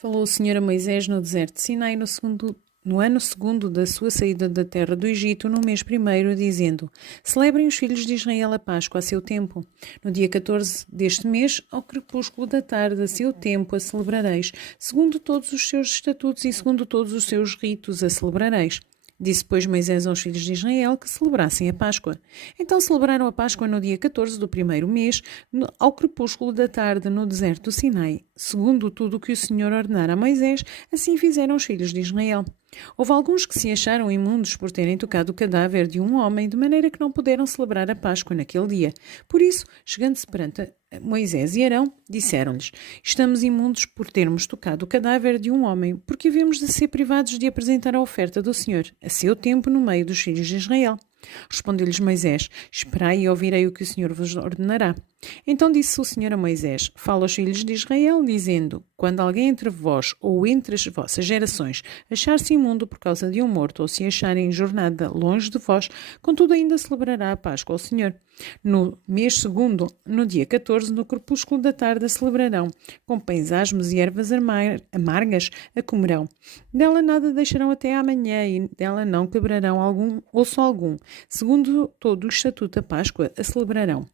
Falou o Senhor a Moisés no deserto de Sinai no ano segundo da sua saída da terra do Egito, no mês primeiro, dizendo: Celebrem os filhos de Israel a Páscoa a seu tempo. No dia 14 deste mês, ao crepúsculo da tarde, a seu tempo, a celebrareis, segundo todos os seus estatutos e segundo todos os seus ritos a celebrareis. Disse, pois, Moisés aos filhos de Israel que celebrassem a Páscoa. Então celebraram a Páscoa no dia 14 do primeiro mês, ao crepúsculo da tarde, no deserto do Sinai. Segundo tudo o que o Senhor ordenara a Moisés, assim fizeram os filhos de Israel. Houve alguns que se acharam imundos por terem tocado o cadáver de um homem, de maneira que não puderam celebrar a Páscoa naquele dia. Por isso, chegando-se perante Moisés e Arão, disseram-lhes: Estamos imundos por termos tocado o cadáver de um homem, porque havemos de ser privados de apresentar a oferta do Senhor, a seu tempo, no meio dos filhos de Israel. Respondeu-lhes Moisés: Esperai e ouvirei o que o Senhor vos ordenará. Então disse o Senhor a Moisés: Fala aos filhos de Israel, dizendo: Quando alguém entre vós ou entre as vossas gerações achar-se imundo por causa de um morto ou se acharem em jornada longe de vós, contudo ainda celebrará a Páscoa ao Senhor. No mês segundo, no dia 14, no crepúsculo da tarde, a celebrarão. Com pães asmos e ervas amargas a comerão. Dela nada deixarão até amanhã e dela não quebrarão algum osso algum. Segundo todo o estatuto da Páscoa, a celebrarão.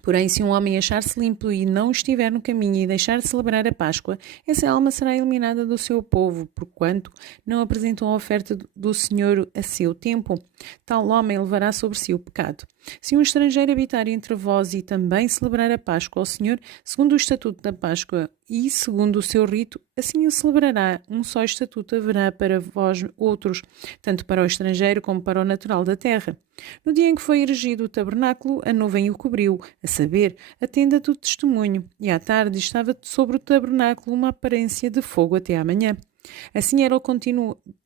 Porém, se um homem achar-se limpo e não estiver no caminho e deixar de celebrar a Páscoa, essa alma será eliminada do seu povo, porquanto não apresentou a oferta do Senhor a seu tempo. Tal homem levará sobre si o pecado. Se um estrangeiro habitar entre vós e também celebrar a Páscoa ao Senhor, segundo o estatuto da Páscoa e segundo o seu rito, assim o celebrará. Um só estatuto haverá para vós outros, tanto para o estrangeiro como para o natural da terra. No dia em que foi erigido o tabernáculo, a nuvem o cobriu, a saber, a tenda do testemunho, e à tarde estava sobre o tabernáculo uma aparência de fogo até à manhã. Assim era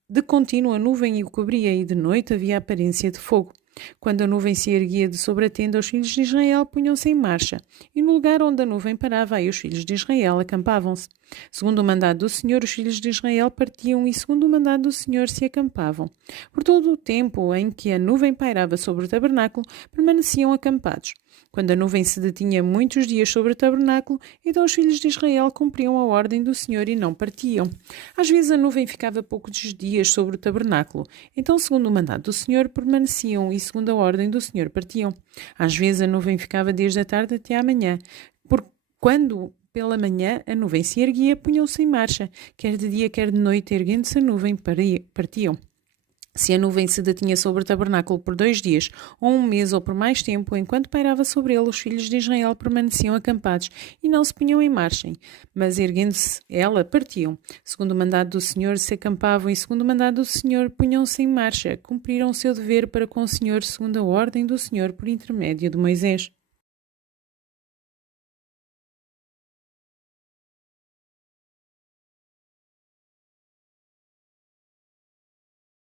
de contínuo a nuvem o cobria, e de noite havia aparência de fogo. Quando a nuvem se erguia de sobre a tenda, os filhos de Israel punham-se em marcha, e no lugar onde a nuvem parava, aí os filhos de Israel acampavam-se. Segundo o mandado do Senhor, os filhos de Israel partiam, e segundo o mandado do Senhor se acampavam. Por todo o tempo em que a nuvem pairava sobre o tabernáculo, permaneciam acampados. Quando a nuvem se detinha muitos dias sobre o tabernáculo, então os filhos de Israel cumpriam a ordem do Senhor e não partiam. Às vezes a nuvem ficava poucos dias sobre o tabernáculo, então segundo o mandado do Senhor permaneciam e segundo a ordem do Senhor partiam. Às vezes a nuvem ficava desde a tarde até à manhã, quando pela manhã a nuvem se erguia, punham-se em marcha, quer de dia quer de noite, erguendo-se a nuvem, partiam. Se a nuvem se detinha sobre o tabernáculo por 2 dias, ou 1 mês, ou por mais tempo, enquanto pairava sobre ele, os filhos de Israel permaneciam acampados e não se punham em marcha, mas erguendo-se ela, partiam. Segundo o mandado do Senhor se acampavam e segundo o mandado do Senhor punham-se em marcha, cumpriram o seu dever para com o Senhor segundo a ordem do Senhor por intermédio de Moisés.